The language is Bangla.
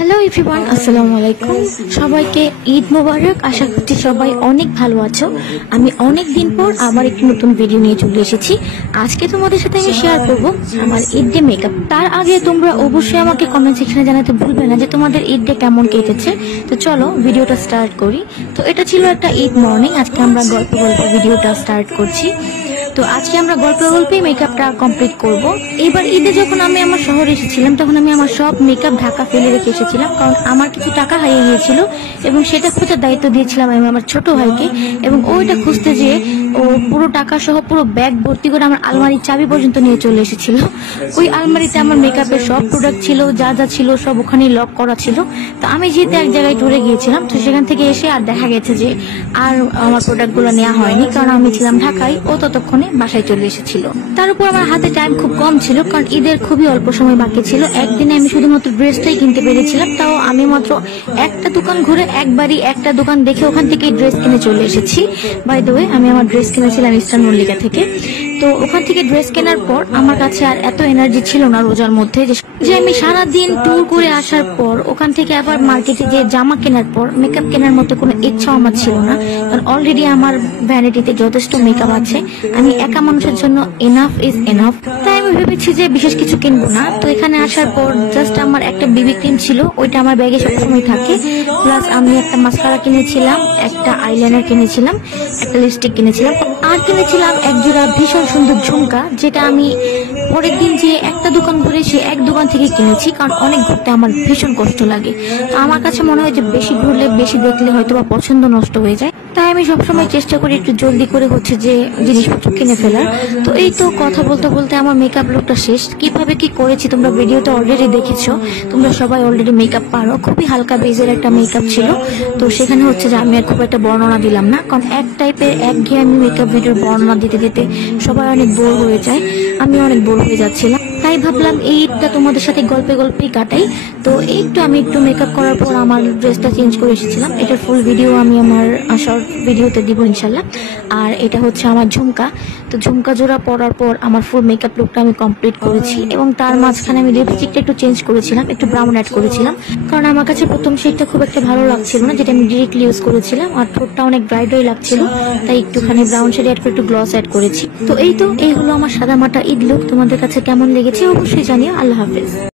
হ্যালো এভরিওয়ান, আসসালামু আলাইকুম। সবাইকে ঈদ মোবারক। আশা করছি সবাই অনেক ভালো আছো। আমি অনেক দিন পর আবার একটি নতুন ভিডিও নিয়ে চলে এসেছি। আজকে তোমাদের সাথে আমি শেয়ার করব আমার ঈদ ডে মেকআপ। তার আগে তোমরা অবশ্যই আমাকে কমেন্ট সেকশনে জানাতে ভুলবে না যে তোমাদের ঈদ ডে কেমন কেটেছে। তো চলো ভিডিওটা স্টার্ট করি। তো এটা ছিল একটা ঈদ মর্নিং। আজকে আমরা গল্প ভিডিওটা স্টার্ট করছি। তো আজকে আমরা গল্পে মেকআপটা কমপ্লিট করব। এবার ঈদে যখন আমি আমার শহরে এসেছিলাম তখন আমি আমার সব মেকআপ ঢাকা ফেলে রেখে এসেছিলাম, কারণ আমার কিছু টাকা হারিয়ে গিয়েছিল এবং সেটা খোঁজার দায়িত্ব দিয়েছিলাম আমি আমার ছোট ভাইকে। এবং ওইটা খুঁজতে যেয়ে ও পুরো টাকা সহ পুরো ব্যাগ ভর্তি করে আমার আলমারির চাবি পর্যন্ত নিয়ে চলে এসেছিল। ওই আলমারিতে আমার মেকআপের সব প্রোডাক্ট ছিল, যা যা ছিল সব ওখানে লক করা ছিল। তো আমি যেহেতু এক জায়গায় ট্যুরে গিয়েছিলাম, তো সেখান থেকে এসে আর দেখা গেছে যে আর আমার প্রোডাক্টগুলো নেওয়া হয়নি, কারণ আমি ছিলাম ঢাকায়, ও ততক্ষণে বাসায় চলে এসেছিল। তার উপর আমার হাতে টাইম খুব কম ছিল, কারণ ঈদের খুবই অল্প সময় বাকি ছিল। একদিনে আমি শুধুমাত্র ড্রেসটাই কিনতে পেরেছিলাম, তাও আমি মাত্র একটা দোকান ঘুরে একবারই একটা দোকান দেখে ওখান থেকে ড্রেস কিনে চলে এসেছি। বাই দ্য ওয়ে, আমি আমার ড্রেস কিনেছিলাম ইস্টার্ন মল্লিকা থেকে। তো ওখান থেকে ড্রেস কেনার পর আমার কাছে আর এত এনার্জি ছিল না রোজার মধ্যে যে আমি সারাদিন ট্যুর করে আসার পর ওখান থেকে আবার মার্কেটে গিয়ে জামা কেনার পর মেকআপ কেনার মতো কোনো ইচ্ছাও আমার ছিল না, কারণ অলরেডি আমার ভ্যানিটিতে যথেষ্ট মেকআপ আছে। আমি একা মানুষের জন্য এনাফ ইজ এনাফ। তাই আমি ভেবেছি যে বিশেষ কিছু কিনবো না। তো এখানে আসার পর জাস্ট আমার একটা বিবি ক্রিম ছিল, ওইটা আমার ব্যাগে সবসময় থাকে। প্লাস আমি একটা মাস্কারা কিনেছিলাম, একটা আইলাইনার কিনেছিলাম, একটা লিপস্টিক কিনেছিলাম, আর কিনেছিলাম এক জোড়া ভীষণ সুন্দর ঝুমকা, যেটা আমি পরের দিন যে একটা দোকান ঘুরে সে এক দোকান থেকে কিনেছি, কারণ অনেক ঘুরতে আমার ভীষণ কষ্ট লাগে। তো আমার কাছে মনে হয় যে বেশি ঘুরলে বেশি দেখলে হয়তো বা পছন্দ নষ্ট হয়ে যায়। তাই আমি সবসময় চেষ্টা করি একটু জলদি করে যে জিনিসপত্র কিনে ফেলার। তো এই তো কথা বলতে বলতে আমার মেকআপ লুকটা শেষ। কিভাবে কি করেছি তোমরা ভিডিওতে অলরেডি দেখেছো, তোমরা সবাই অলরেডি মেকআপ পারো। খুবই হালকা বেজের একটা মেকআপ ছিল। তো সেখানে যে আমি আর খুব একটা বর্ণনা দিলাম না, কারণ এক টাইপের একঘেয়েমি মেকআপ ভিডিওর বর্ণনা দিতে দিতে সবাই অনেক বোর হয়ে যায়। আমি অনেক বোর হয়ে যাচ্ছিলাম, তাই ভাবলাম এই ঈদটা তোমাদের সাথে গল্পেই কাটাই। তো আমি একটু মেকআপ করার পর আমার ড্রেসটা চেঞ্জ করে এসেছিলাম। এটার ফুল ভিডিও আমি আমার শর্ট ভিডিওতে দিব ইনশাল্লাহ। আর এটা হচ্ছে আমার ঝুমকা। তো ঝুমকা জোড়া পরার পর আমার ফুল মেকআপ লুকটা আমি কমপ্লিট করেছি, এবং তার মাঝখানে আমি লিপস্টিকটা একটু চেঞ্জ করেছিলাম, একটু ব্রাউন অ্যাড করেছিলাম, কারণ আমার কাছে প্রথম শেডটা খুব একটা ভালো লাগছিল না, যেটা আমি ডিরেক্টলি ইউজ করেছিলাম। আর ঠোঁটটা অনেক ড্রাই লাগছিল, তাই একটুখানি ব্রাউন শেড অ্যাড করে একটু গ্লস অ্যাড করেছি। তো এই হলো আমার সাদা মাটা ঈদ লুক। তোমাদের কাছে কেমন লেগেছে অবশ্যই জানিও। আল্লাহ হাফেজ।